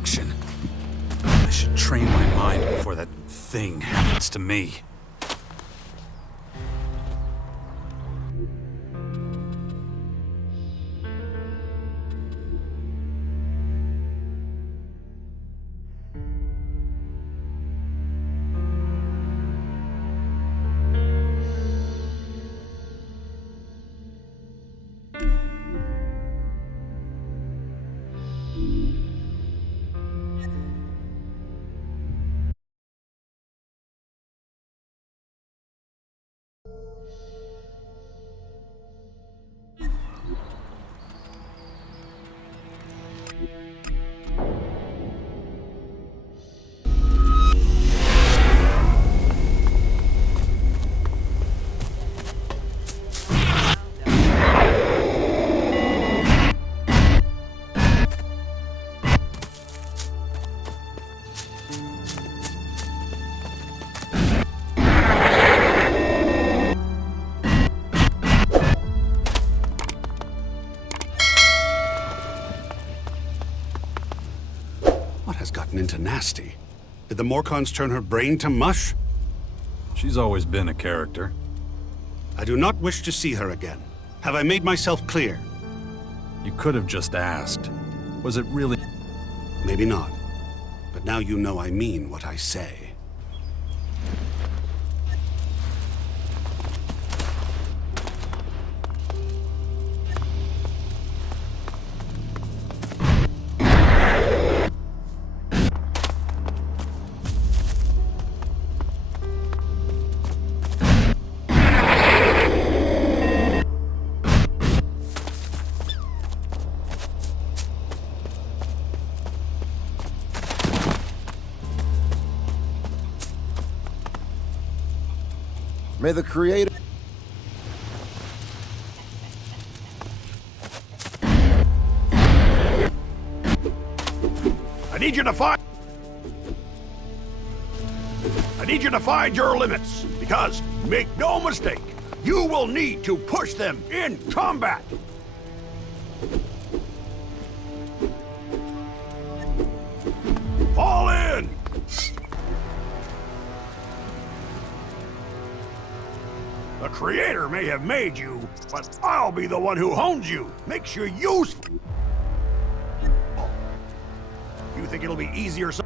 distraction. I should train my mind before that thing happens to me. Into nasty. Did the Morcons turn her brain to mush? She's always been a character. I do not wish to see her again. Have I made myself clear? You could have just asked. Was it really? Maybe not. But now you know I mean what I say. May the Creator... I need you to find your limits, because, make no mistake, you will need to push them in combat. Fall in! The Creator may have made you, but I'll be the one who hones you, makes you useful. You think it'll be easier so...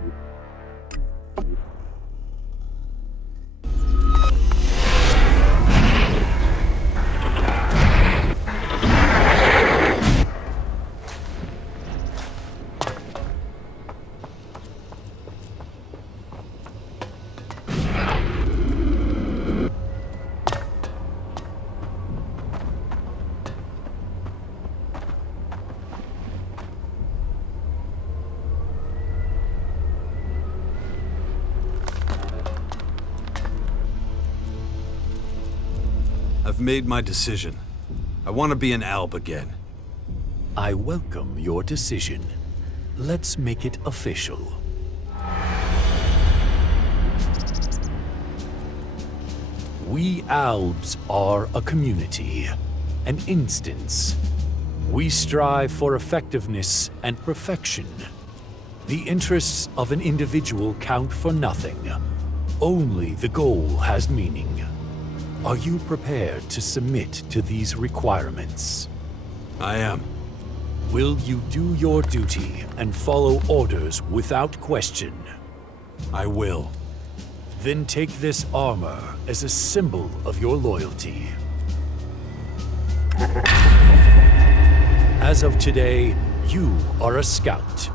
I've made my decision. I want to be an Alb again. I welcome your decision. Let's make it official. We Albs are a community, an instance. We strive for effectiveness and perfection. The interests of an individual count for nothing. Only the goal has meaning. Are you prepared to submit to these requirements? I am. Will you do your duty and follow orders without question? I will. Then take this armor as a symbol of your loyalty. As of today, you are a scout.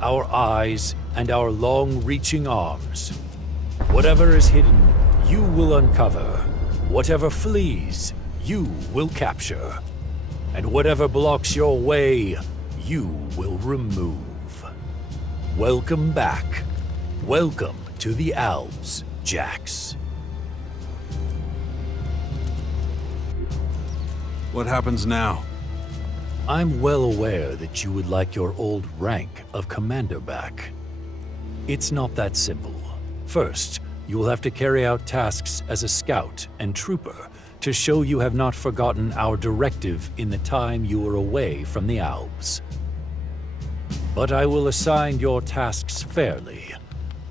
Our eyes and our long-reaching arms. Whatever is hidden, you will uncover. Whatever flees, you will capture. And whatever blocks your way, you will remove. Welcome back. Welcome to the Albs, Jax. What happens now? I'm well aware that you would like your old rank of commander back. It's not that simple. First, you will have to carry out tasks as a scout and trooper to show you have not forgotten our directive in the time you were away from the Albs. But I will assign your tasks fairly.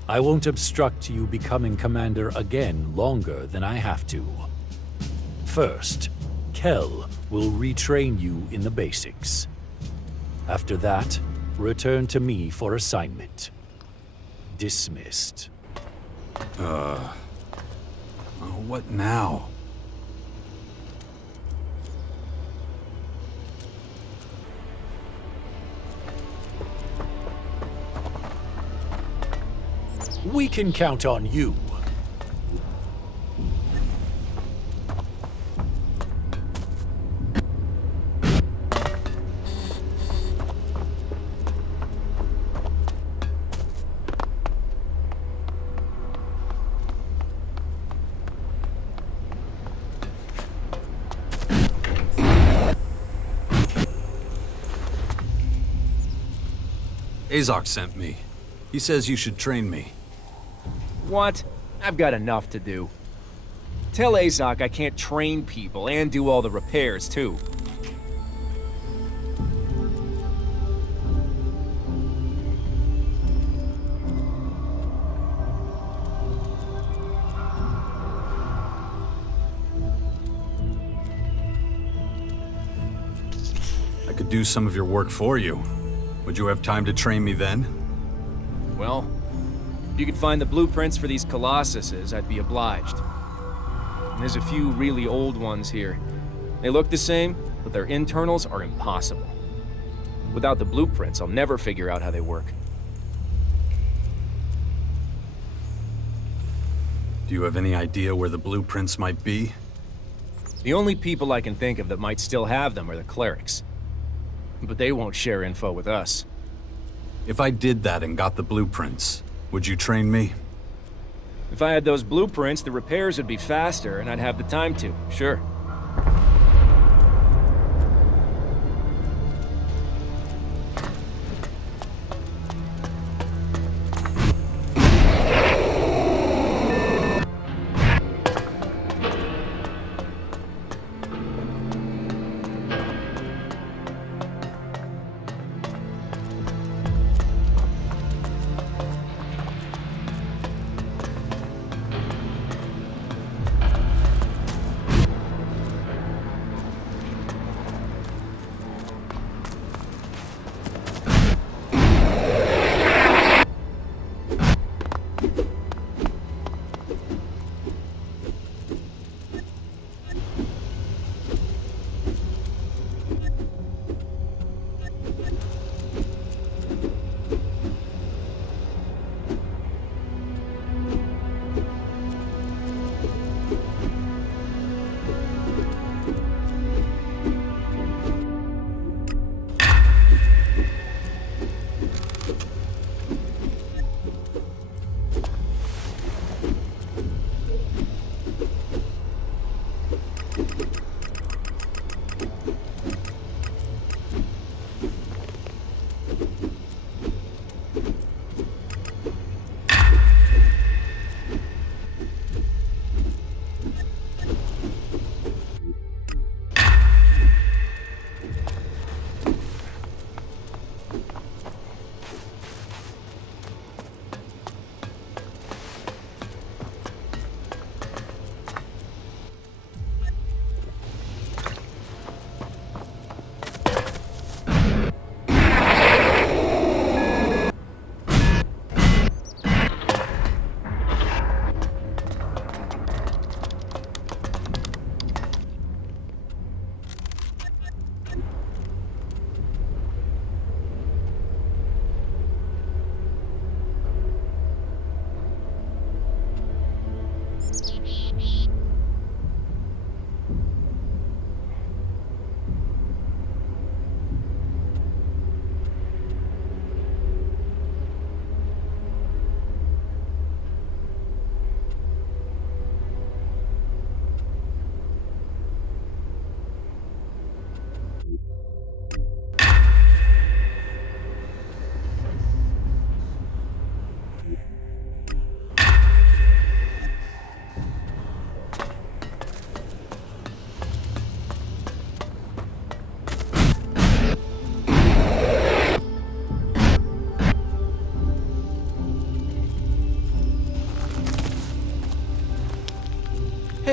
I won't obstruct you becoming commander again longer than I have to. First, Kel will retrain you in the basics. After that, return to me for assignment. Dismissed. What now? We can count on you. Azok sent me. He says you should train me. What? I've got enough to do. Tell Azok I can't train people and do all the repairs, too. I could do some of your work for you. Would you have time to train me then? Well, if you could find the blueprints for these colossuses, I'd be obliged. And there's a few really old ones here. They look the same, but their internals are impossible. Without the blueprints, I'll never figure out how they work. Do you have any idea where the blueprints might be? The only people I can think of that might still have them are the clerics. But they won't share info with us. If I did that and got the blueprints, would you train me? If I had those blueprints, the repairs would be faster, and I'd have the time to, sure.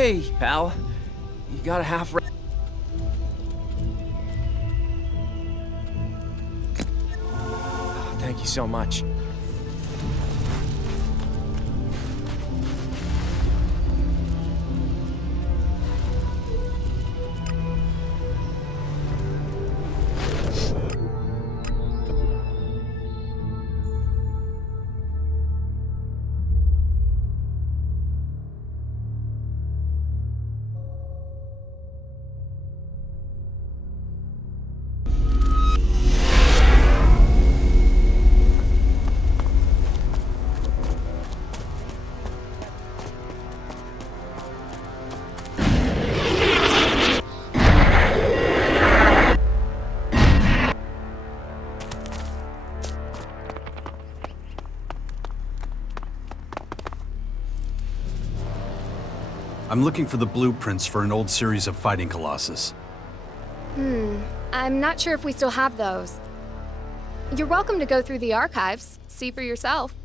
Hey, pal. You got a half. Thank you so much. I'm looking for the blueprints for an old series of fighting colossus. I'm not sure if we still have those. You're welcome to go through the archives, see for yourself.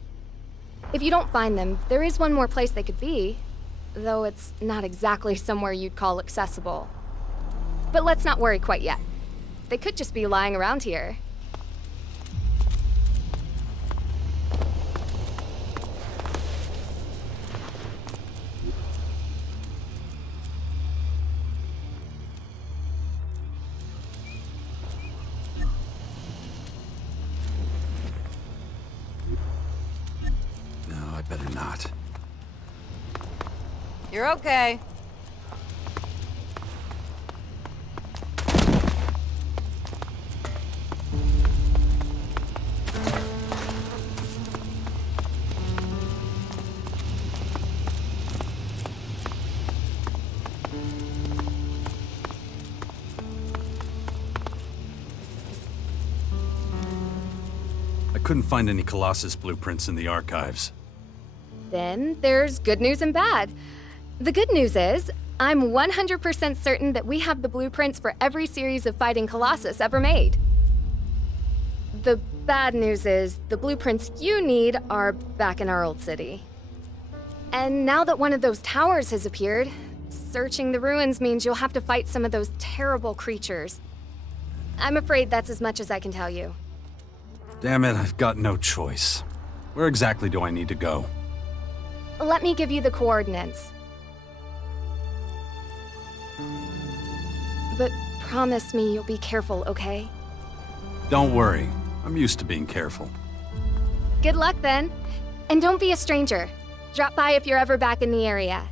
If you don't find them, there is one more place they could be, though it's not exactly somewhere you'd call accessible. But let's not worry quite yet. They could just be lying around here. Better not. You're okay. I couldn't find any Colossus blueprints in the archives. Then there's good news and bad. The good news is, I'm 100% certain that we have the blueprints for every series of fighting Colossus ever made. The bad news is, the blueprints you need are back in our old city. And now that one of those towers has appeared, searching the ruins means you'll have to fight some of those terrible creatures. I'm afraid that's as much as I can tell you. Damn it, I've got no choice. Where exactly do I need to go? Let me give you the coordinates. But promise me you'll be careful, okay? Don't worry. I'm used to being careful. Good luck then. And don't be a stranger. Drop by if you're ever back in the area.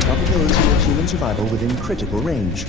Probability of human survival within critical range.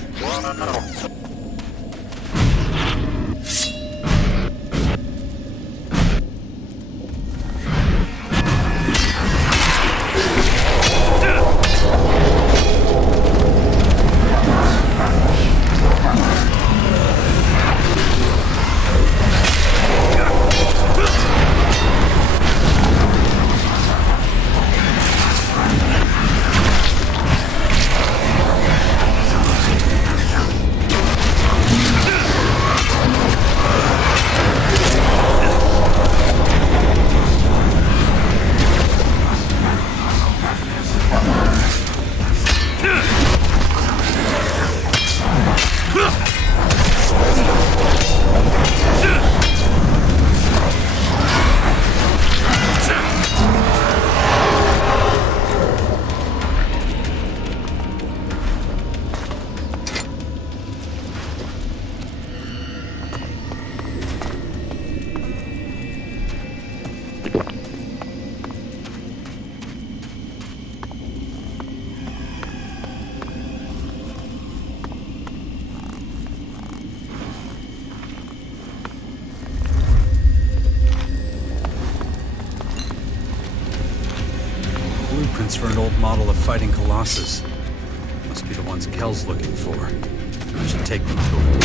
Blueprints for an old model of fighting Colossus. Must be the ones Kel's looking for. I should take them to him.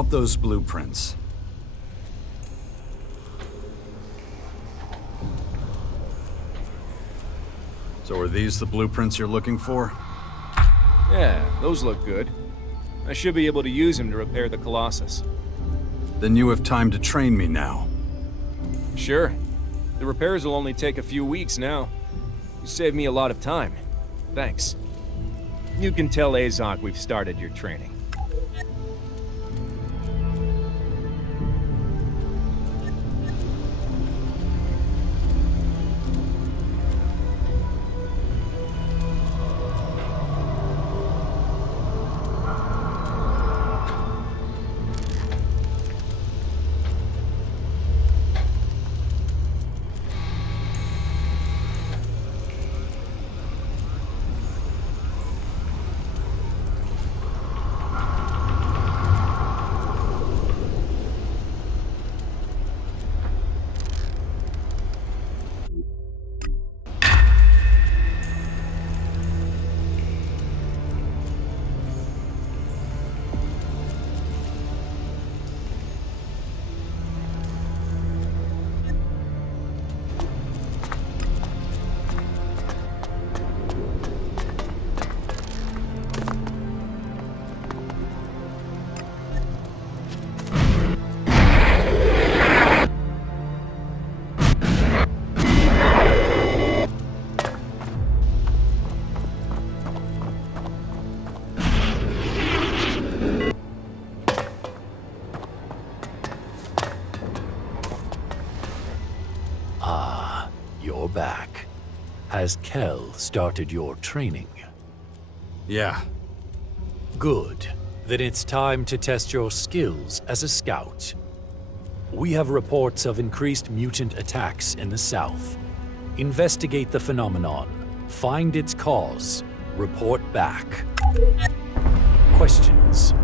about those blueprints? So are these the blueprints you're looking for? Yeah, those look good. I should be able to use them to repair the Colossus. Then you have time to train me now. Sure. The repairs will only take a few weeks now. You saved me a lot of time. Thanks. You can tell Azok we've started your training. You're back. Has Kel started your training? Yeah. Good. Then it's time to test your skills as a scout. We have reports of increased mutant attacks in the south. Investigate the phenomenon. Find its cause. Report back. Questions?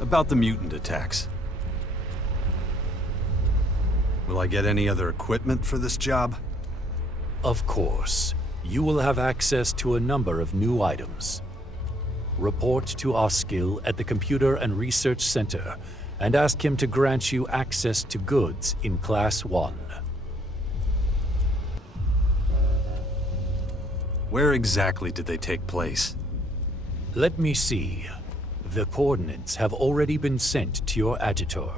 About the mutant attacks. Will I get any other equipment for this job? Of course. You will have access to a number of new items. Report to our skill at the Computer and Research Center and ask him to grant you access to goods in Class 1. Where exactly did they take place? Let me see. The coordinates have already been sent to your adjutor.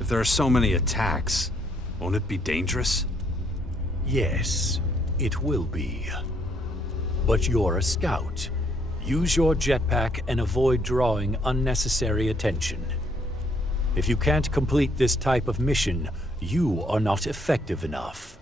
If there are so many attacks, won't it be dangerous? Yes, it will be. But you're a scout. Use your jetpack and avoid drawing unnecessary attention. If you can't complete this type of mission, you are not effective enough.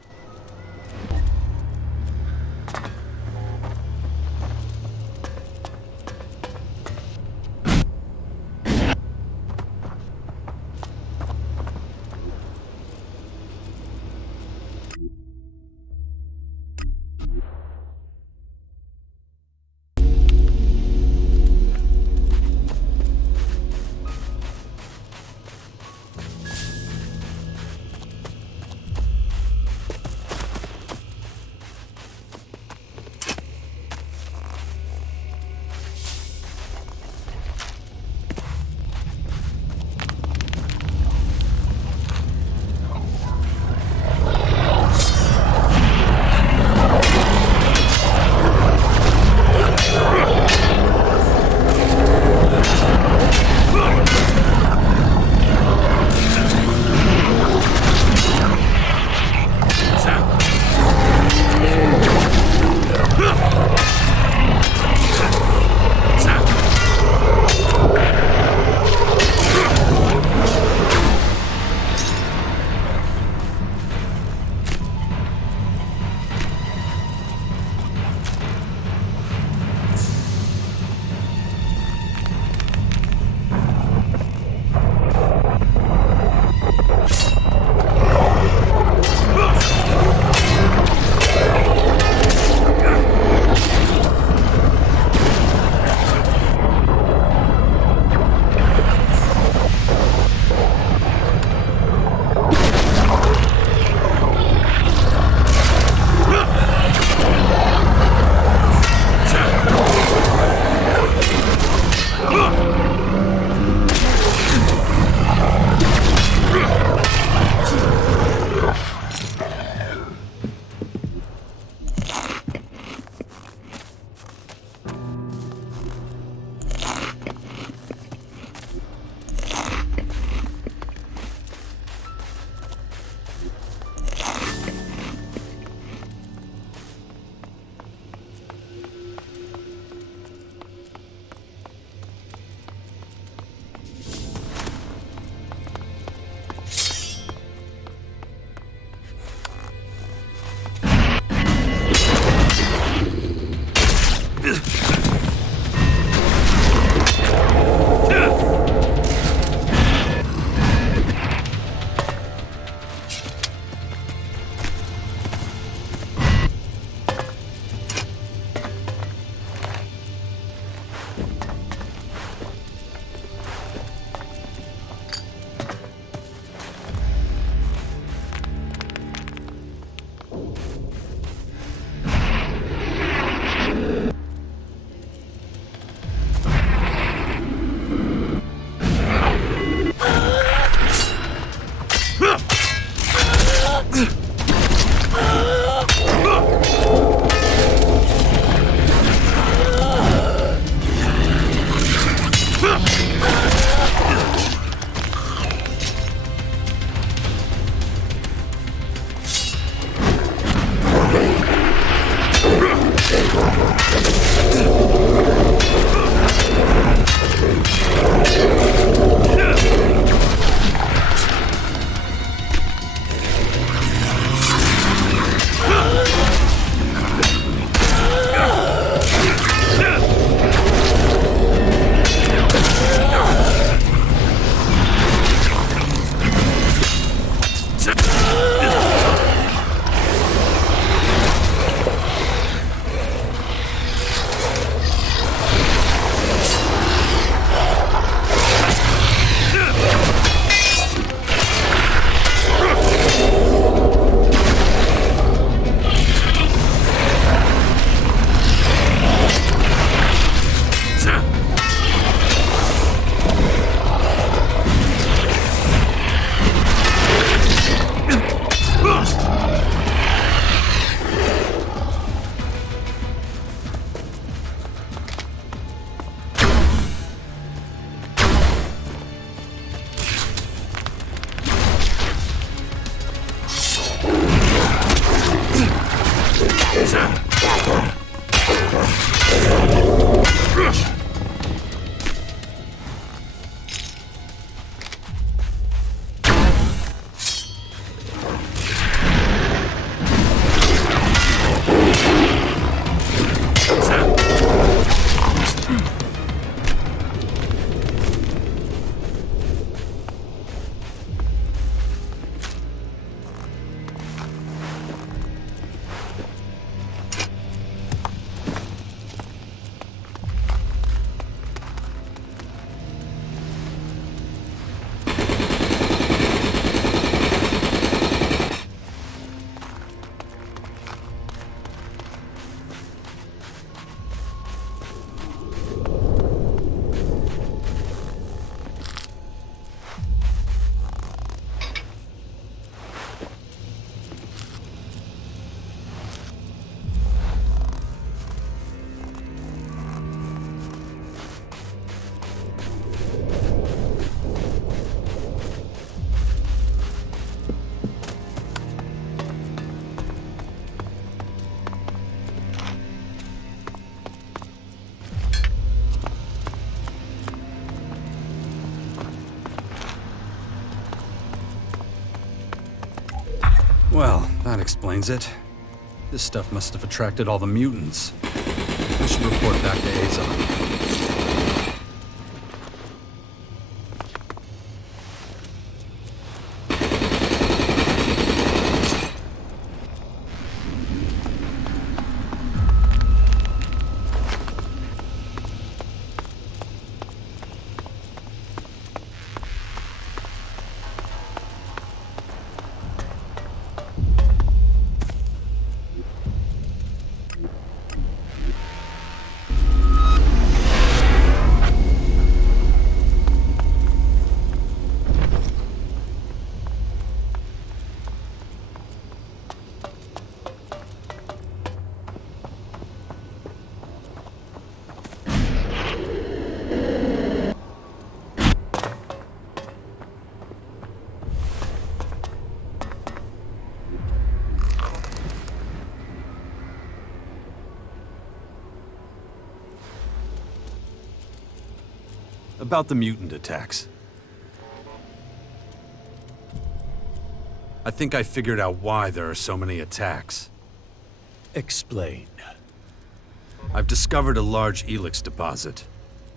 That explains it. This stuff must have attracted all the mutants. I should report back to Azon. About the mutant attacks. I think I figured out why there are so many attacks. Explain. I've discovered a large ELEX deposit.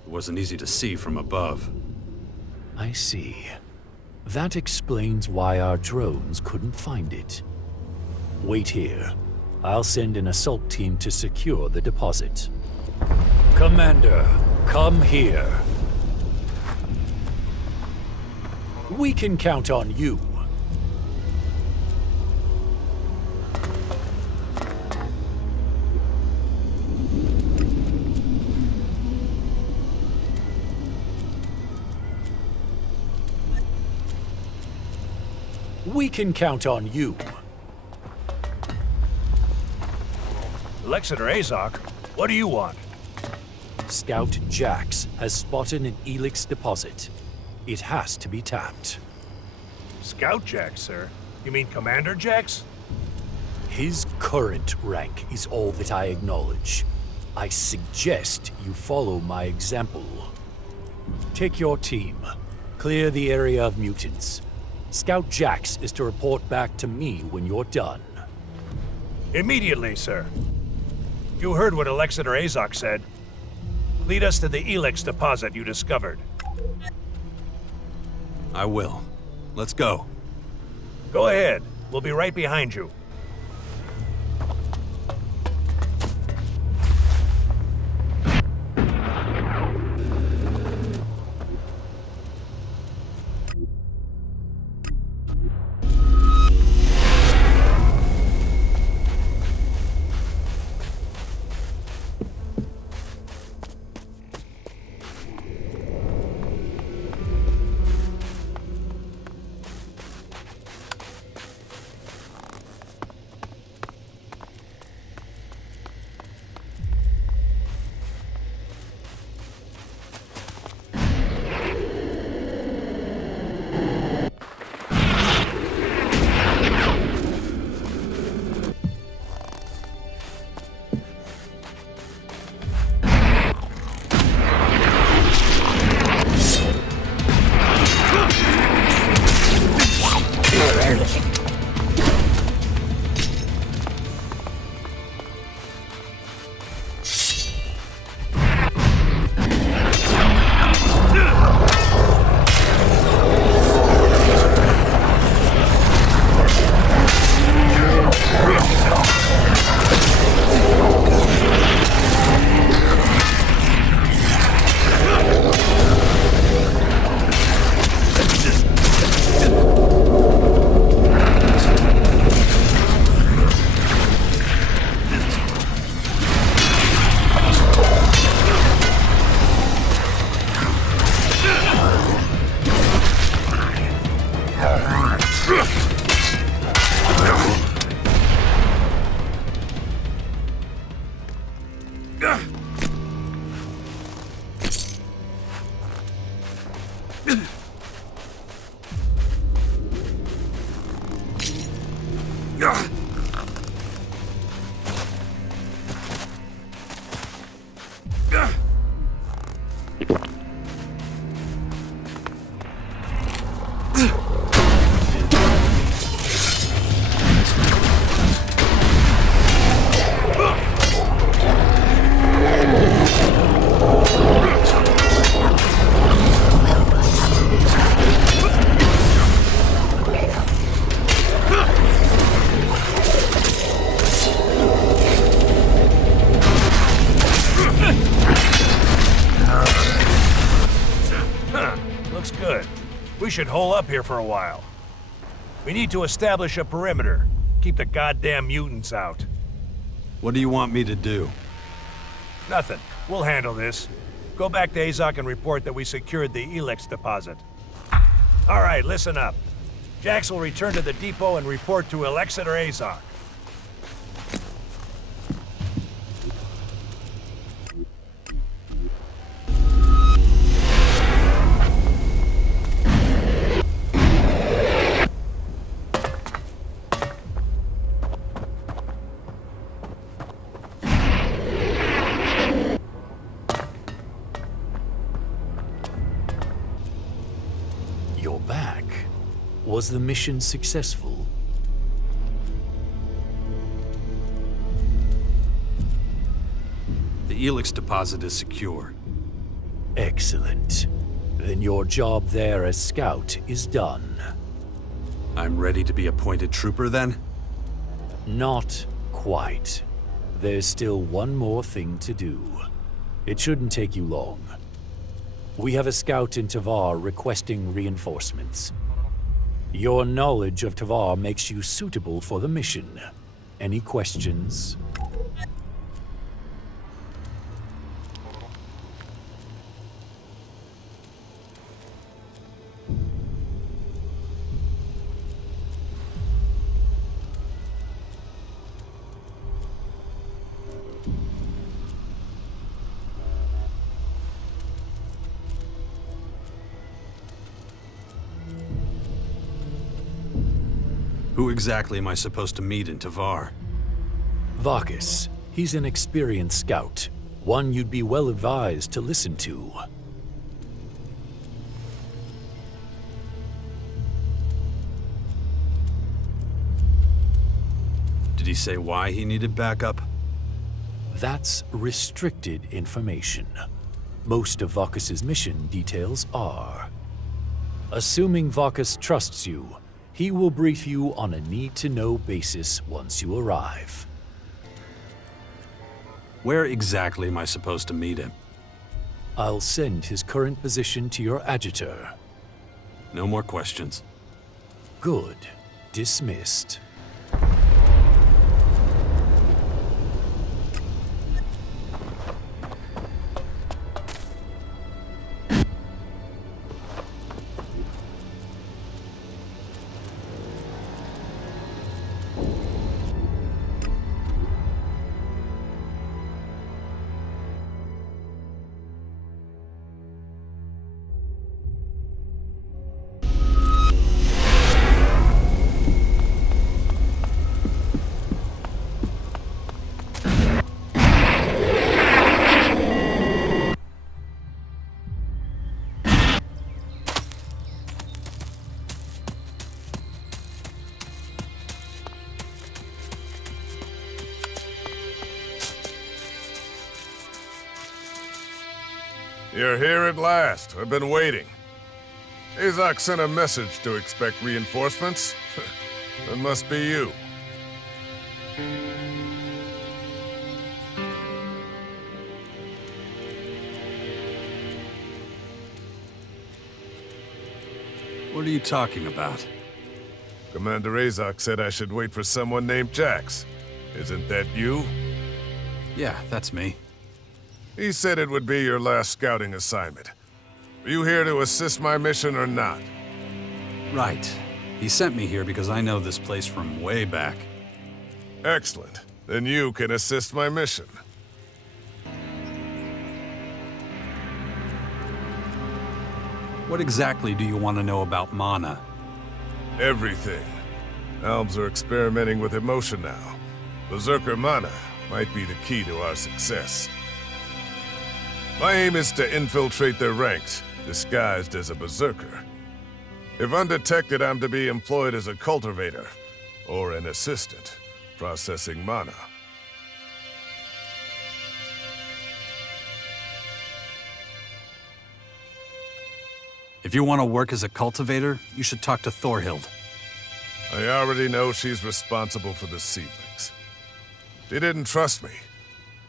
It wasn't easy to see from above. I see. That explains why our drones couldn't find it. Wait here. I'll send an assault team to secure the deposit. Commander, come here. We can count on you. We can count on you. ELEX II or Azok, what do you want? Scout Jax has spotted an ELEX deposit. It has to be tapped. Scout Jax, sir? You mean Commander Jax? His current rank is all that I acknowledge. I suggest you follow my example. Take your team. Clear the area of mutants. Scout Jax is to report back to me when you're done. Immediately, sir. You heard what ELEX II or Azok said. Lead us to the ELEX deposit you discovered. I will. Let's go. Go ahead. We'll be right behind you. We should hole up here for a while. We need to establish a perimeter. Keep the goddamn mutants out. What do you want me to do? Nothing. We'll handle this. Go back to Azok and report that we secured the ELEX deposit. All right, listen up. Jax will return to the depot and report to Elexit or Azok. You're back. Was the mission successful? The ELEX deposit is secure. Excellent. Then your job there as Scout is done. I'm ready to be appointed trooper then? Not quite. There's still one more thing to do. It shouldn't take you long. We have a scout in Tavar requesting reinforcements. Your knowledge of Tavar makes you suitable for the mission. Any questions? Who exactly am I supposed to meet in Tavar? Vakis. He's an experienced scout. One you'd be well advised to listen to. Did he say why he needed backup? That's restricted information. Most of Vakis's mission details are. Assuming Vakis trusts you, he will brief you on a need-to-know basis once you arrive. Where exactly am I supposed to meet him? I'll send his current position to your adjutor. No more questions. Good. Dismissed. You're here at last. I've been waiting. Azok sent a message to expect reinforcements. That must be you. What are you talking about? Commander Azok said I should wait for someone named Jax. Isn't that you? Yeah, that's me. He said it would be your last scouting assignment. Are you here to assist my mission or not? Right. He sent me here because I know this place from way back. Excellent. Then you can assist my mission. What exactly do you want to know about mana? Everything. Elves are experimenting with emotion now. Berserker mana might be the key to our success. My aim is to infiltrate their ranks, disguised as a berserker. If undetected, I'm to be employed as a cultivator, or an assistant, processing mana. If you want to work as a cultivator, you should talk to Thorhild. I already know she's responsible for the seedlings. She didn't trust me.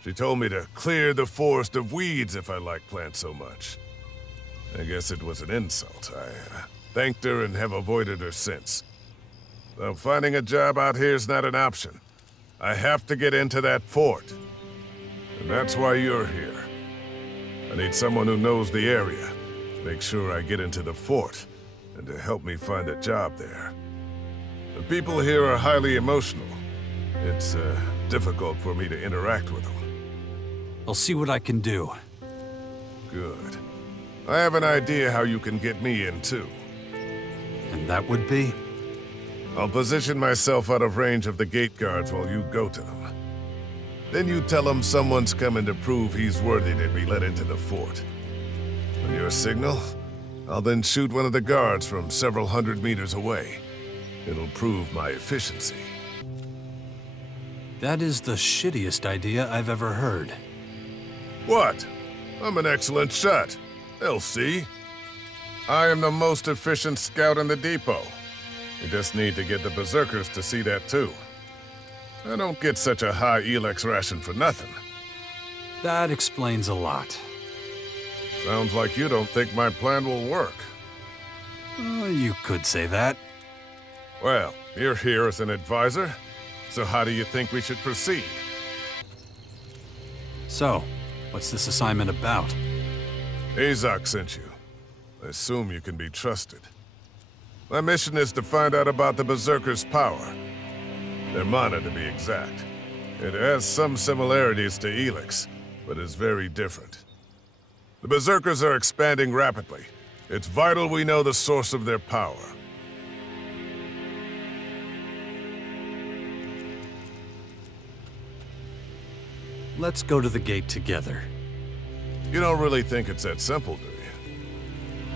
She told me to clear the forest of weeds if I like plants so much. I guess it was an insult. thanked her, and have avoided her since. So finding a job out here's not an option. I have to get into that fort. And that's why you're here. I need someone who knows the area, to make sure I get into the fort, and to help me find a job there. The people here are highly emotional. It's difficult for me to interact with them. I'll see what I can do. Good. I have an idea how you can get me in, too. And that would be? I'll position myself out of range of the gate guards while you go to them. Then you tell them someone's coming to prove he's worthy to be let into the fort. On your signal, I'll then shoot one of the guards from several hundred meters away. It'll prove my efficiency. That is the shittiest idea I've ever heard. What? I'm an excellent shot. They'll see. I am the most efficient scout in the depot. We just need to get the Berserkers to see that too. I don't get such a high ELEX ration for nothing. That explains a lot. Sounds like you don't think my plan will work. You could say that. Well, you're here as an advisor, so how do you think we should proceed? So, what's this assignment about? Azok sent you. I assume you can be trusted. My mission is to find out about the Berserkers' power. Their mana, to be exact. It has some similarities to ELEX, but is very different. The Berserkers are expanding rapidly. It's vital we know the source of their power. Let's go to the gate together. You don't really think it's that simple, do you?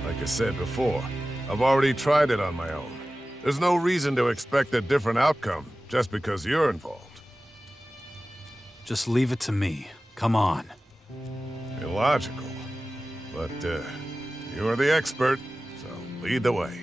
Like I said before, I've already tried it on my own. There's no reason to expect a different outcome just because you're involved. Just leave it to me. Come on. Illogical. But, you're the expert, so lead the way.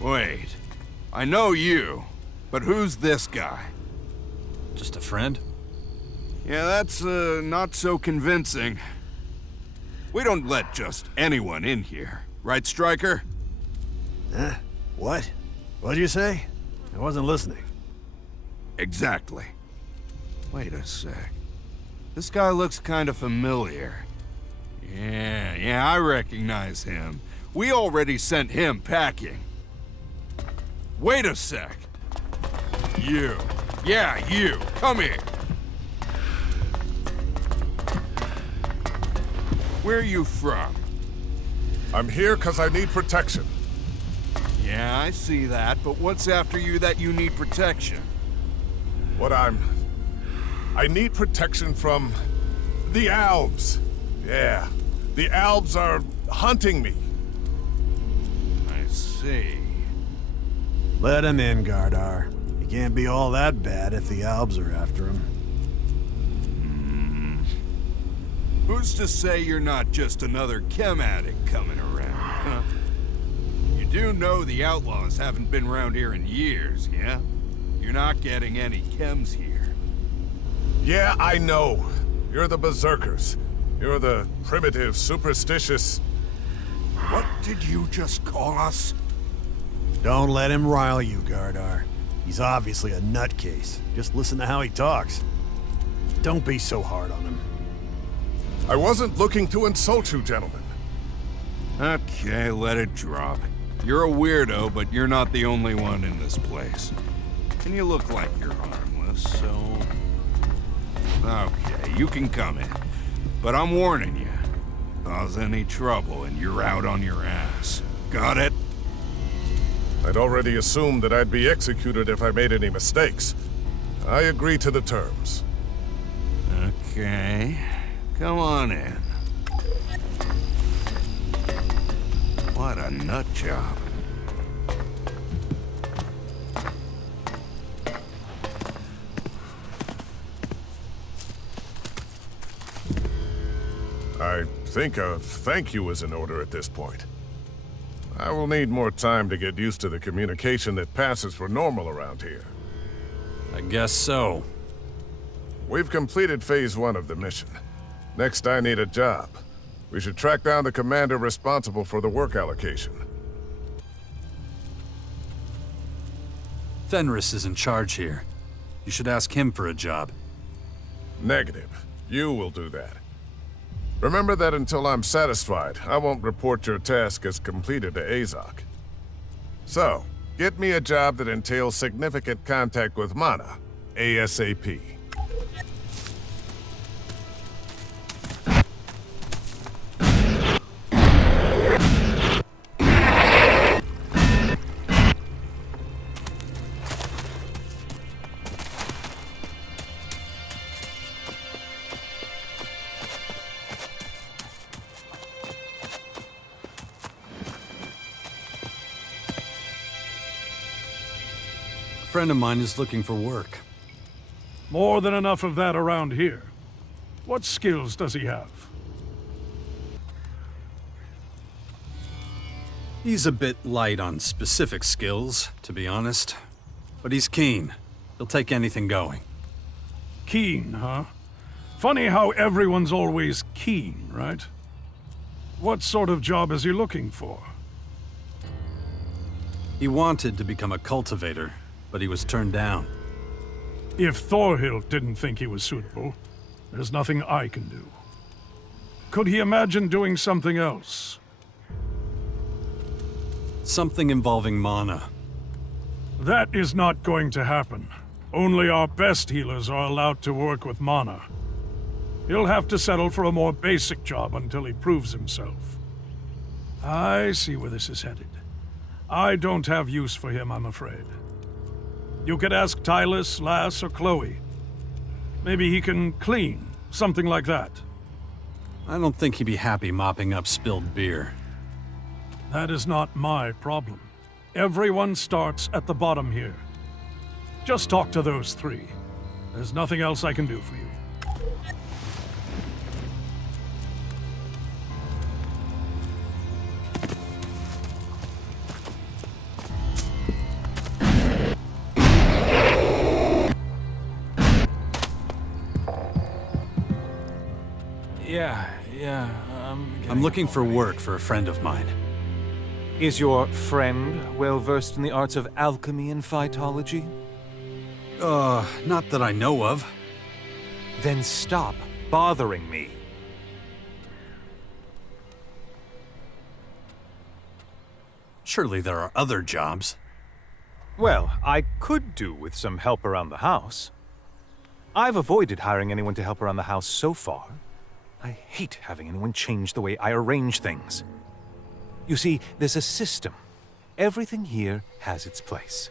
Wait. I know you, but who's this guy? Just a friend? Yeah, that's, not so convincing. We don't let just anyone in here, right, Stryker? Huh? What? What'd you say? I wasn't listening. Exactly. Wait a sec. This guy looks kind of familiar. Yeah, I recognize him. We already sent him packing. Wait a sec. You. Yeah, you. Come here. Where are you from? I'm here because I need protection. Yeah, I see that, but what's after you that you need protection? I need protection from the Albs. Yeah, the Albs are hunting me. I see. Let him in, Gardar. He can't be all that bad if the Albs are after him. Who's to say you're not just another chem addict coming around, huh? You do know the Outlaws haven't been around here in years, yeah? You're not getting any chems here. Yeah, I know. You're the Berserkers. You're the primitive, superstitious... What did you just call us? Don't let him rile you, Gardar. He's obviously a nutcase. Just listen to how he talks. Don't be so hard on him. I wasn't looking to insult you, gentlemen. Okay, let it drop. You're a weirdo, but you're not the only one in this place. And you look like you're harmless, so... Okay, you can come in. But I'm warning you. Cause any trouble and you're out on your ass. Got it? I'd already assumed that I'd be executed if I made any mistakes. I agree to the terms. Okay. Come on in. What a nut job. I think a thank you is in order at this point. I will need more time to get used to the communication that passes for normal around here. I guess so. We've completed phase 1 of the mission. Next, I need a job. We should track down the commander responsible for the work allocation. Fenris is in charge here. You should ask him for a job. Negative. You will do that. Remember that until I'm satisfied, I won't report your task as completed to Azok. So, get me a job that entails significant contact with Mana, ASAP. A friend of mine is looking for work. More than enough of that around here. What skills does he have? He's a bit light on specific skills, to be honest. But he's keen. He'll take anything going. Keen, huh? Funny how everyone's always keen, right? What sort of job is he looking for? He wanted to become a cultivator, but he was turned down. If Thorhild didn't think he was suitable, there's nothing I can do. Could he imagine doing something else? Something involving mana. That is not going to happen. Only our best healers are allowed to work with mana. He'll have to settle for a more basic job until he proves himself. I see where this is headed. I don't have use for him, I'm afraid. You could ask Tylus, Lass, or Chloe. Maybe he can clean, something like that. I don't think he'd be happy mopping up spilled beer. That is not my problem. Everyone starts at the bottom here. Just talk to those three. There's nothing else I can do for you. I'm looking for work for a friend of mine. Is your friend well versed in the arts of alchemy and phytology? Not that I know of. Then stop bothering me. Surely there are other jobs. Well, I could do with some help around the house. I've avoided hiring anyone to help around the house so far. I hate having anyone change the way I arrange things. You see, there's a system. Everything here has its place.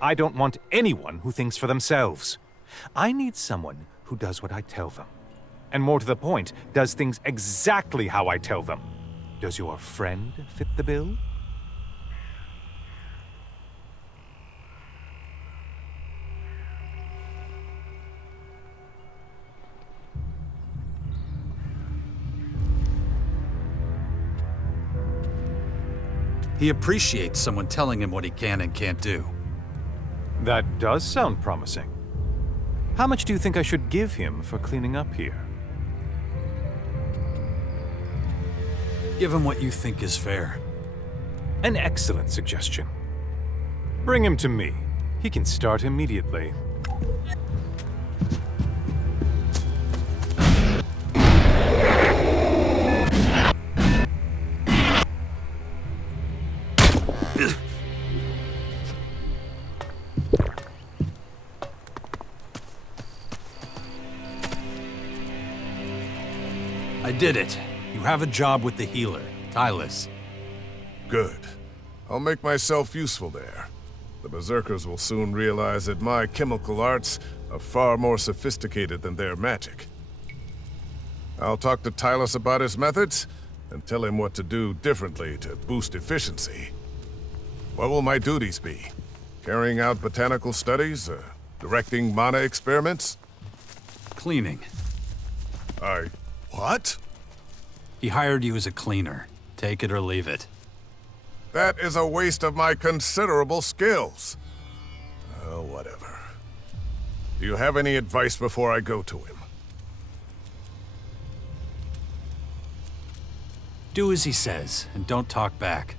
I don't want anyone who thinks for themselves. I need someone who does what I tell them. And more to the point, does things exactly how I tell them. Does your friend fit the bill? He appreciates someone telling him what he can and can't do. That does sound promising. How much do you think I should give him for cleaning up here? Give him what you think is fair. An excellent suggestion. Bring him to me. He can start immediately. I did it. You have a job with the healer, Tylus. Good. I'll make myself useful there. The Berserkers will soon realize that my chemical arts are far more sophisticated than their magic. I'll talk to Tylus about his methods and tell him what to do differently to boost efficiency. What will my duties be? Carrying out botanical studies? Directing mana experiments? Cleaning. What? He hired you as a cleaner. Take it or leave it. That is a waste of my considerable skills. Oh, whatever. Do you have any advice before I go to him? Do as he says, and don't talk back.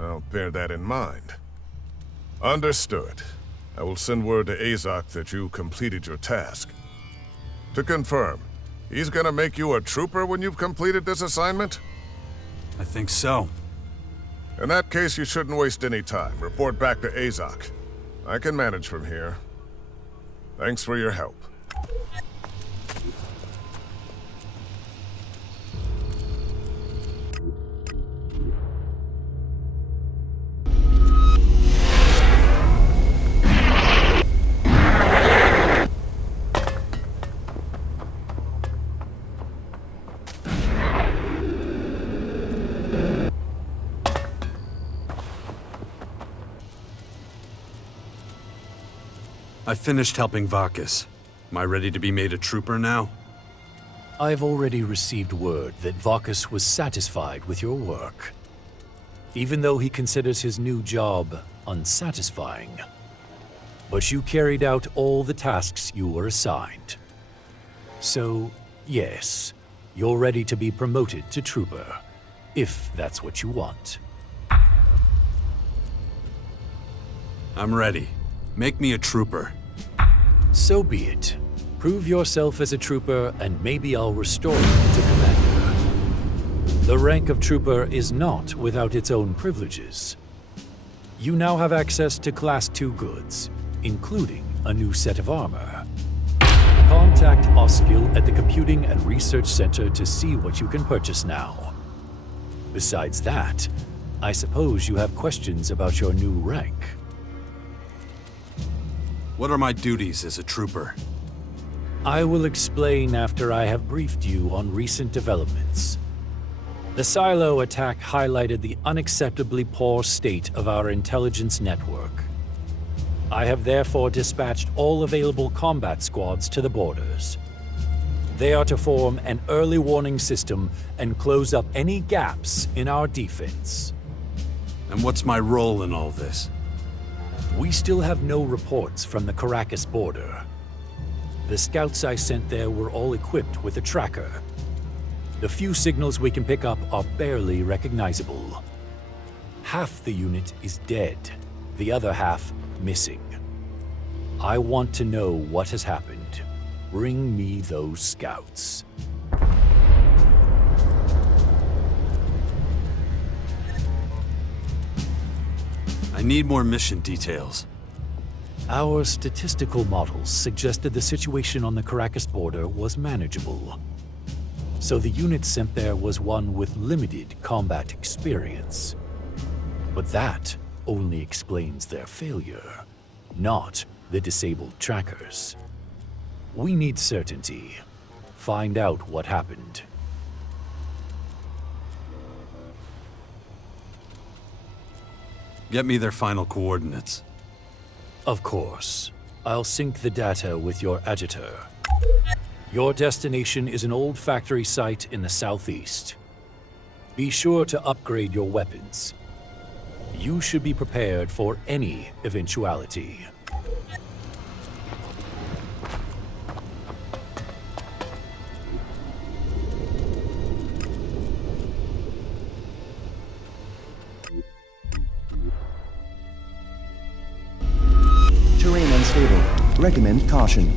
I'll bear that in mind. Understood. I will send word to Azok that you completed your task. To confirm, he's gonna make you a trooper when you've completed this assignment? I think so. In that case, you shouldn't waste any time. Report back to Azok. I can manage from here. Thanks for your help. I finished helping Vakis. Am I ready to be made a trooper now? I've already received word that Vakis was satisfied with your work, even though he considers his new job unsatisfying. But you carried out all the tasks you were assigned. So, yes, you're ready to be promoted to trooper, if that's what you want. I'm ready. Make me a trooper. So be it. Prove yourself as a trooper, and maybe I'll restore you to commander. The rank of trooper is not without its own privileges. You now have access to Class 2 goods, including a new set of armor. Contact Oskill at the Computing and Research Center to see what you can purchase now. Besides that, I suppose you have questions about your new rank. What are my duties as a trooper? I will explain after I have briefed you on recent developments. The Silo attack highlighted the unacceptably poor state of our intelligence network. I have therefore dispatched all available combat squads to the borders. They are to form an early warning system and close up any gaps in our defense. And what's my role in all this? We still have no reports from the Caracas border. The scouts I sent there were all equipped with a tracker. The few signals we can pick up are barely recognizable. Half the unit is dead, the other half missing. I want to know what has happened. Bring me those scouts. I need more mission details. Our statistical models suggested the situation on the Caracas border was manageable. So the unit sent there was one with limited combat experience. But that only explains their failure, not the disabled trackers. We need certainty. Find out what happened. Get me their final coordinates. Of course. I'll sync the data with your editor. Your destination is an old factory site in the southeast. Be sure to upgrade your weapons. You should be prepared for any eventuality. Terrain unstable. Recommend caution.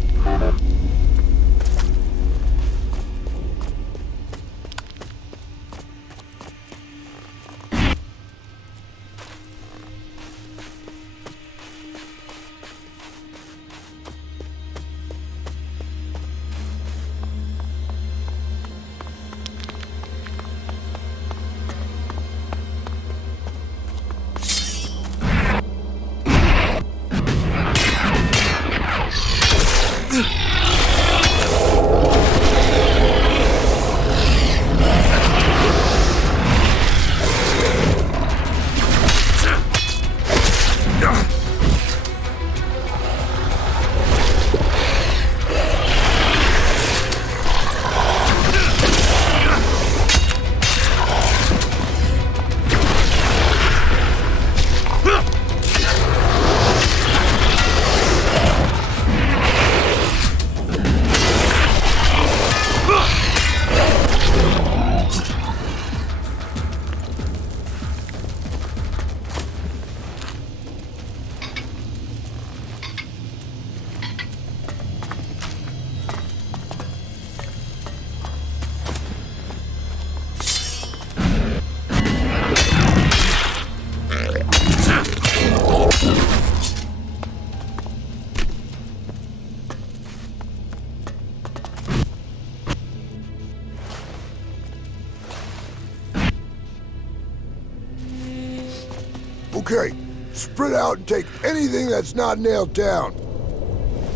Okay, spread out and take anything that's not nailed down.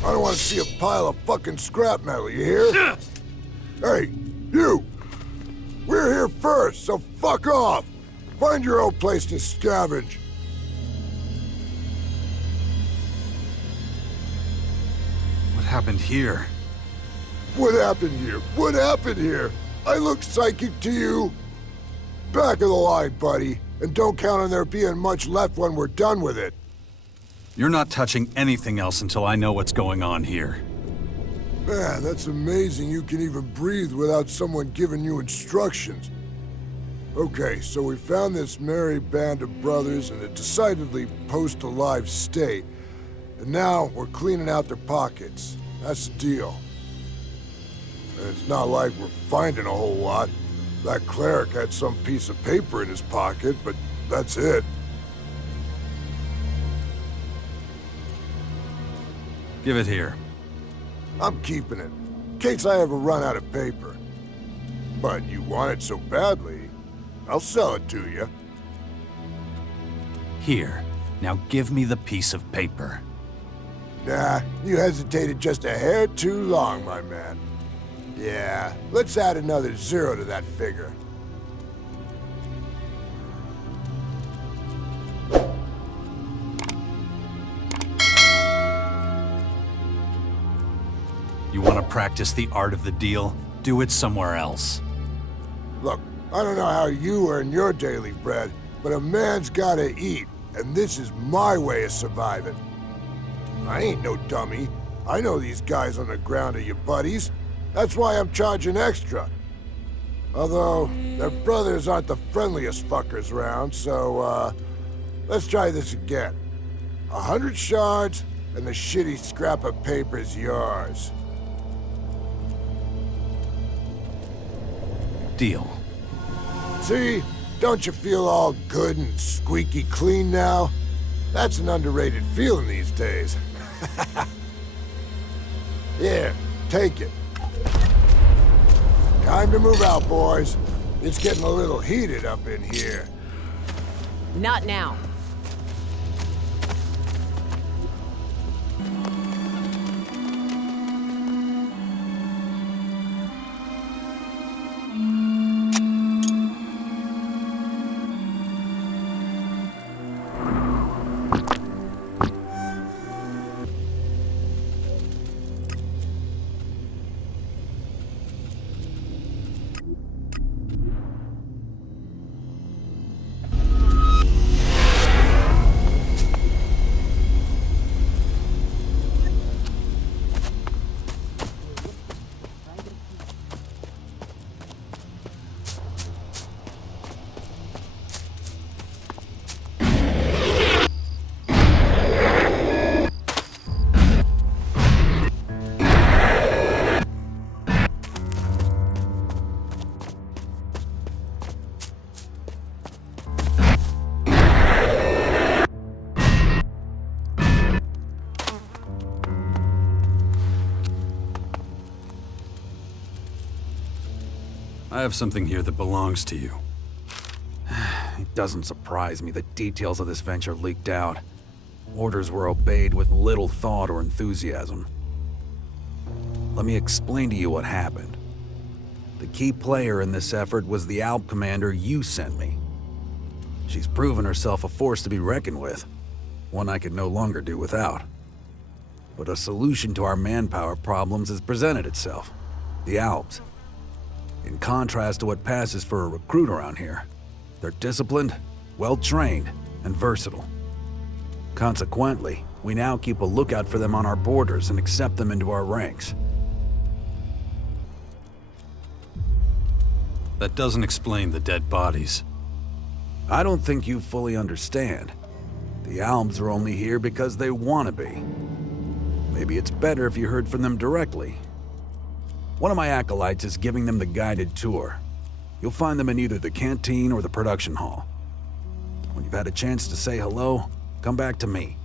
I don't want to see a pile of fucking scrap metal, you hear? Hey, you! We're here first, so fuck off! Find your own place to scavenge. What happened here? What happened here? What happened here? I look psychic to you? Back of the line, buddy. And don't count on there being much left when we're done with it. You're not touching anything else until I know what's going on here. Man, that's amazing you can even breathe without someone giving you instructions. Okay, so we found this merry band of brothers in a decidedly post-alive state. And now we're cleaning out their pockets. That's the deal. And it's not like we're finding a whole lot. That cleric had some piece of paper in his pocket, but that's it. Give it here. I'm keeping it, in case I ever run out of paper. But you want it so badly, I'll sell it to you. Here. Now give me the piece of paper. Nah, you hesitated just a hair too long, my man. Yeah, let's add another 0 to that figure. You want to practice the art of the deal? Do it somewhere else. Look, I don't know how you earn your daily bread, but a man's gotta eat, and this is my way of surviving. I ain't no dummy. I know these guys on the ground are your buddies. That's why I'm charging extra. Although, their brothers aren't the friendliest fuckers around, so, let's try this again. 100 shards, and the shitty scrap of paper's yours. Deal. See? Don't you feel all good and squeaky clean now? That's an underrated feeling these days. Here, take it. Time to move out, boys. It's getting a little heated up in here. Not now. I have something here that belongs to you. It doesn't surprise me that details of this venture leaked out. Orders were obeyed with little thought or enthusiasm. Let me explain to you what happened. The key player in this effort was the Alp commander you sent me. She's proven herself a force to be reckoned with, one I could no longer do without. But a solution to our manpower problems has presented itself. The Alps. In contrast to what passes for a recruit around here, they're disciplined, well-trained, and versatile. Consequently, we now keep a lookout for them on our borders and accept them into our ranks. That doesn't explain the dead bodies. I don't think you fully understand. The Alps are only here because they want to be. Maybe it's better if you heard from them directly. One of my acolytes is giving them the guided tour. You'll find them in either the canteen or the production hall. When you've had a chance to say hello, come back to me.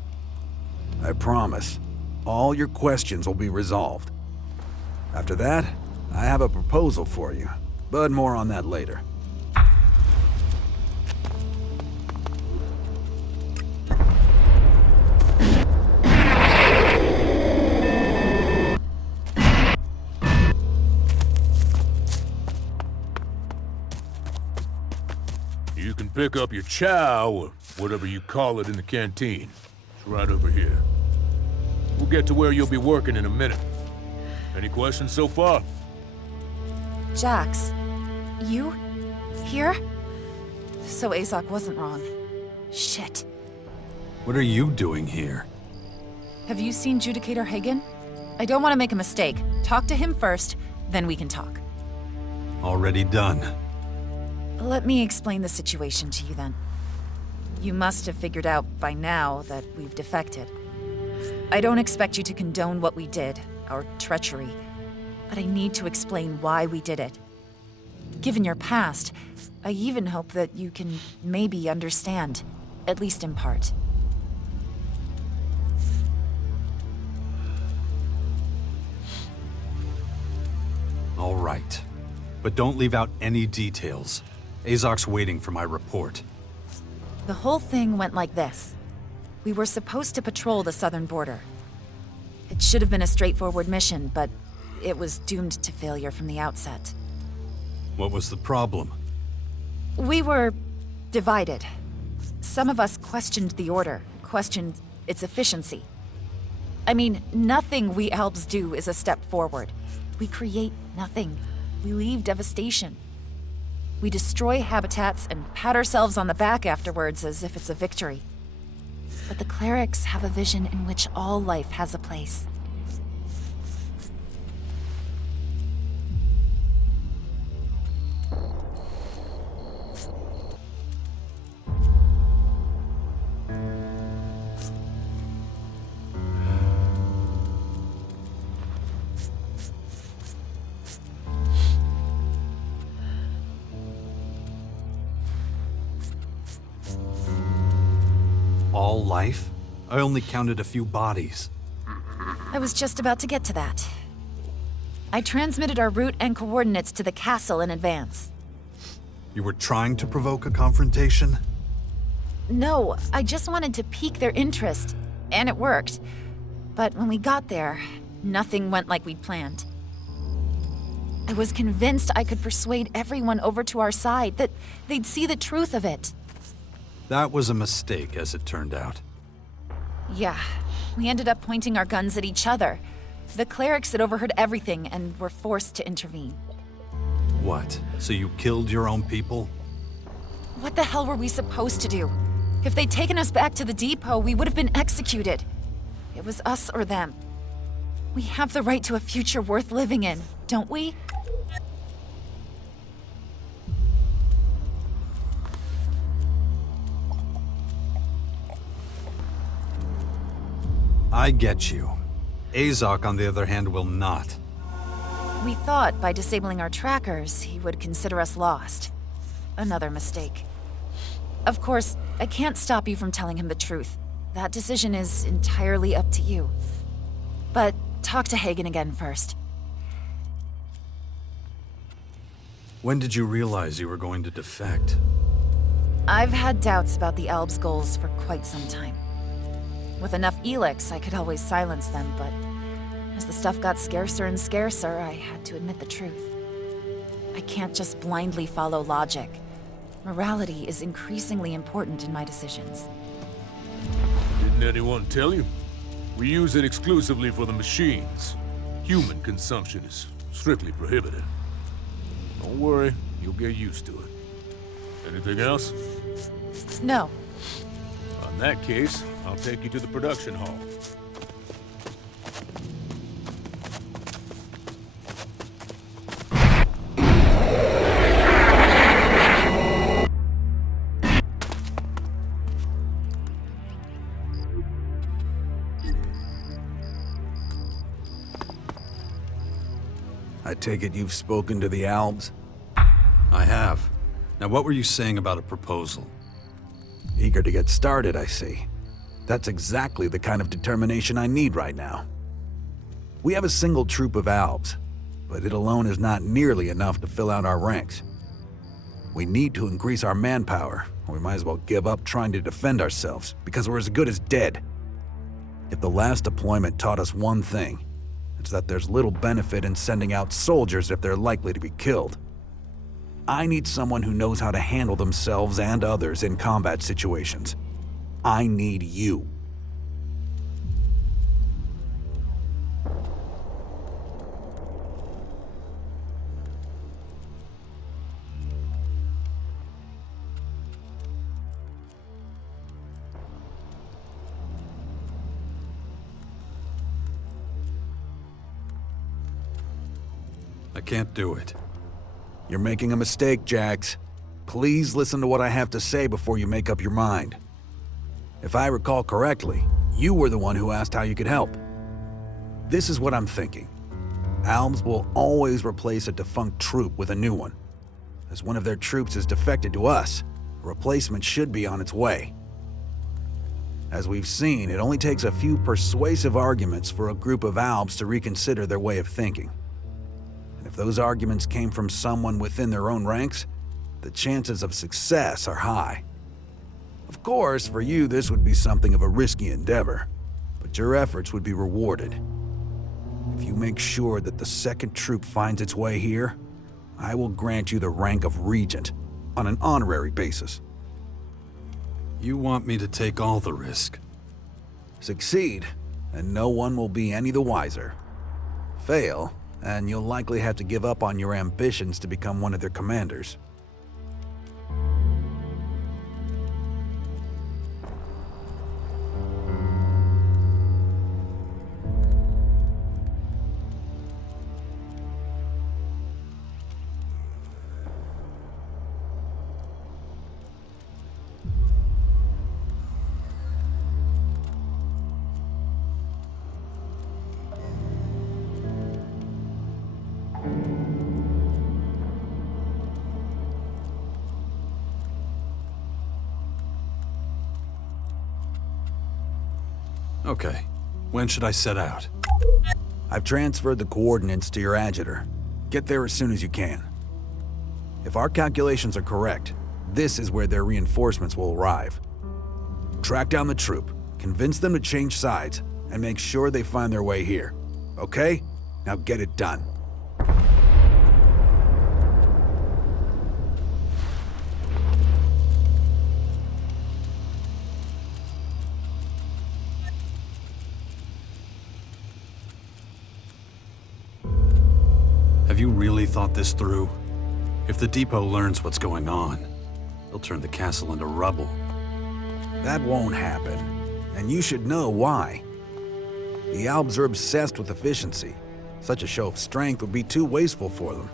I promise, all your questions will be resolved. After that, I have a proposal for you, but more on that later. pick up your chow, or whatever you call it in the canteen. It's right over here. We'll get to where you'll be working in a minute. Any questions so far? Jax, you? Here? So Azok wasn't wrong. Shit. What are you doing here? Have you seen Judicator Hagen? I don't want to make a mistake. Talk to him first, then we can talk. Already done. Let me explain the situation to you then. You must have figured out by now that we've defected. I don't expect you to condone what we did, our treachery, but I need to explain why we did it. Given your past, I even hope that you can maybe understand, at least in part. All right. But don't leave out any details. Azok's waiting for my report. The whole thing went like this. We were supposed to patrol the southern border. It should have been a straightforward mission, but it was doomed to failure from the outset. What was the problem? We were divided. Some of us questioned the order, questioned its efficiency. I mean, nothing we Elves do is a step forward. We create nothing. We leave devastation. We destroy habitats and pat ourselves on the back afterwards as if it's a victory. But the clerics have a vision in which all life has a place. All life? I only counted a few bodies. I was just about to get to that. I transmitted our route and coordinates to the castle in advance. You were trying to provoke a confrontation? No, I just wanted to pique their interest, and it worked. But when we got there, nothing went like we'd planned. I was convinced I could persuade everyone over to our side, that they'd see the truth of it. That was a mistake, as it turned out. Yeah, we ended up pointing our guns at each other. The clerics had overheard everything and were forced to intervene. What? So you killed your own people? What the hell were we supposed to do? If they'd taken us back to the depot, we would have been executed. It was us or them. We have the right to a future worth living in, don't we? I get you. Azok, on the other hand, will not. We thought by disabling our trackers, he would consider us lost. Another mistake. Of course, I can't stop you from telling him the truth. That decision is entirely up to you. But talk to Hagen again first. When did you realize you were going to defect? I've had doubts about the Elves' goals for quite some time. With enough ELEX, I could always silence them, but as the stuff got scarcer and scarcer, I had to admit the truth. I can't just blindly follow logic. Morality is increasingly important in my decisions. Didn't anyone tell you? We use it exclusively for the machines. Human consumption is strictly prohibited. Don't worry, you'll get used to it. Anything else? No. In that case, I'll take you to the production hall. I take it you've spoken to the Albs? I have. Now what were you saying about a proposal? Eager to get started, I see. That's exactly the kind of determination I need right now. We have a single troop of Albs, but it alone is not nearly enough to fill out our ranks. We need to increase our manpower, or we might as well give up trying to defend ourselves, because we're as good as dead. If the last deployment taught us one thing, it's that there's little benefit in sending out soldiers if they're likely to be killed. I need someone who knows how to handle themselves and others in combat situations. I need you. I can't do it. You're making a mistake, Jax. Please listen to what I have to say before you make up your mind. If I recall correctly, you were the one who asked how you could help. This is what I'm thinking. Albs will always replace a defunct troop with a new one. As one of their troops has defected to us, a replacement should be on its way. As we've seen, it only takes a few persuasive arguments for a group of Albs to reconsider their way of thinking. And if those arguments came from someone within their own ranks, the chances of success are high. Of course, for you this would be something of a risky endeavor, but your efforts would be rewarded. If you make sure that the second troop finds its way here, I will grant you the rank of Regent on an honorary basis. You want me to take all the risk? Succeed, and no one will be any the wiser. Fail, and you'll likely have to give up on your ambitions to become one of their commanders. Okay. When should I set out? I've transferred the coordinates to your adjutor. Get there as soon as you can. If our calculations are correct, this is where their reinforcements will arrive. Track down the troop, convince them to change sides, and make sure they find their way here. Okay? Now get it done. Have you really thought this through? If the depot learns what's going on, they'll turn the castle into rubble. That won't happen, and you should know why. The Albs are obsessed with efficiency. Such a show of strength would be too wasteful for them.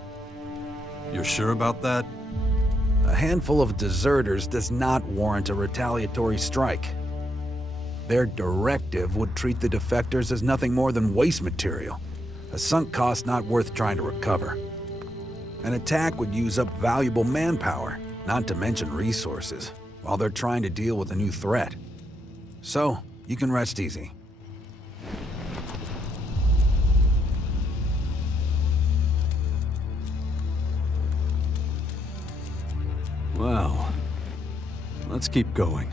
You're sure about that? A handful of deserters does not warrant a retaliatory strike. Their directive would treat the defectors as nothing more than waste material. A sunk cost not worth trying to recover. An attack would use up valuable manpower, not to mention resources, while they're trying to deal with a new threat. So, you can rest easy. Well, let's keep going.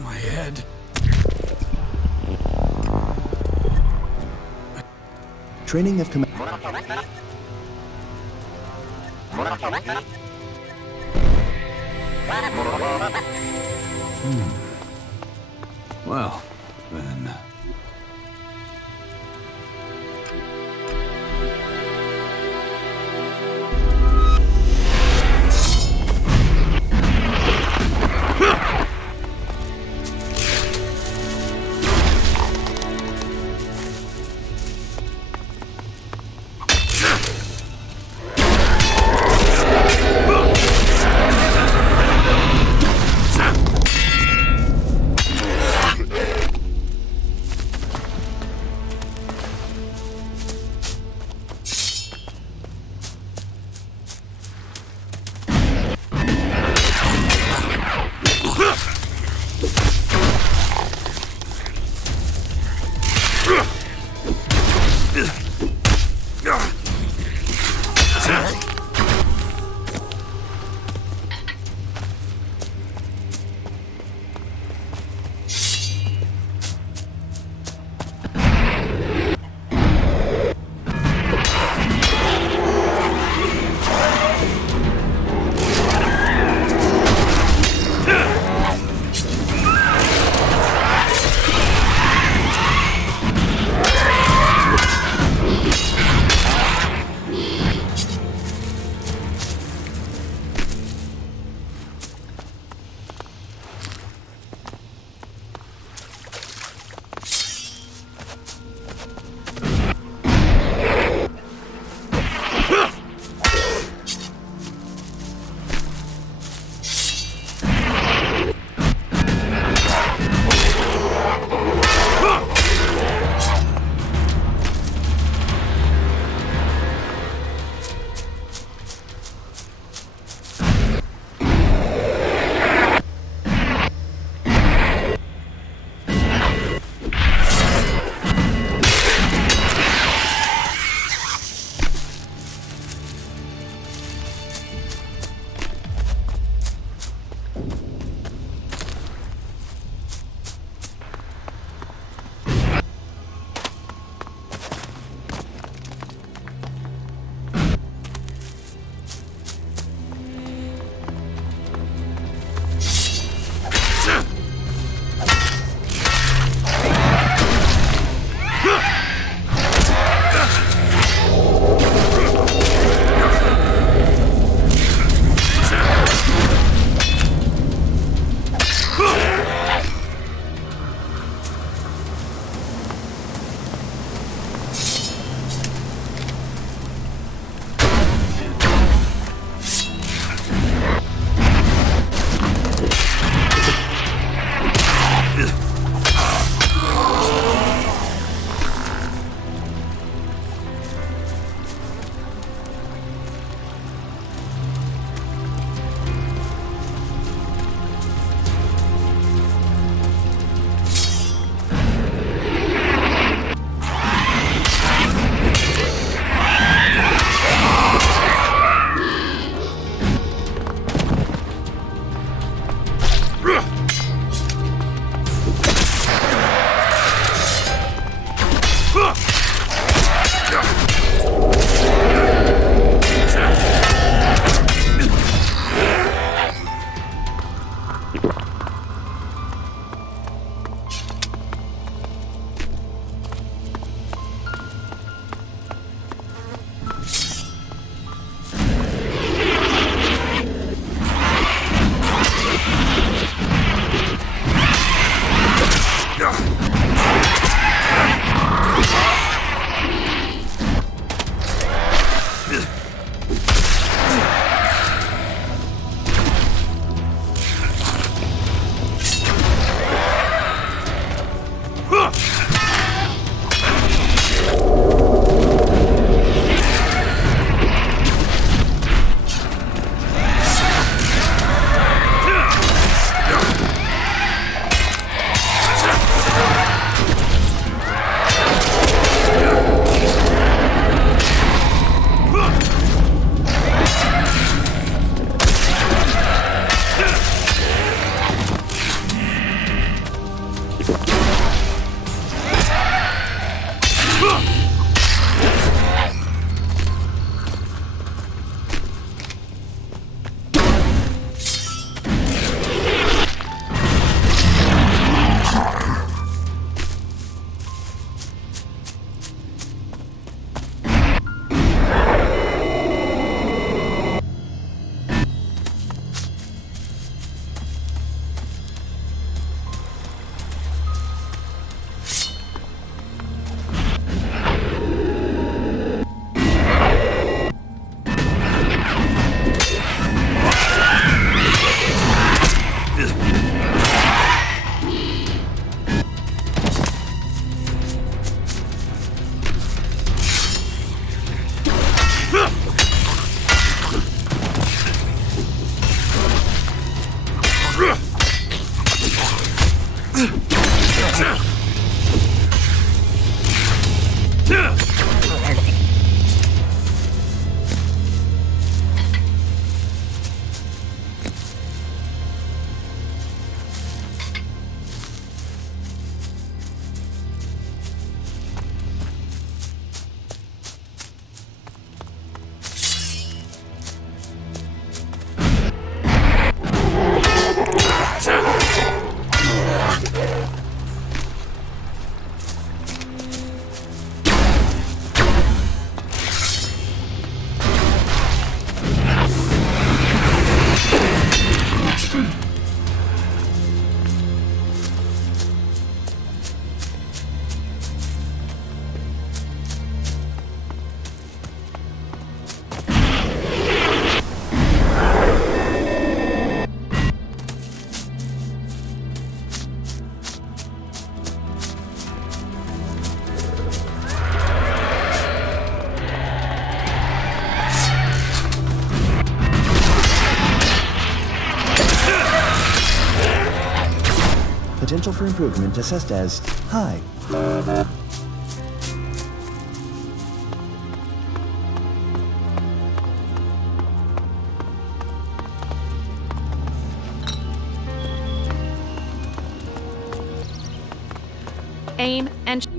My head. Training of command. Well, then... Potential for improvement assessed as high. Aim and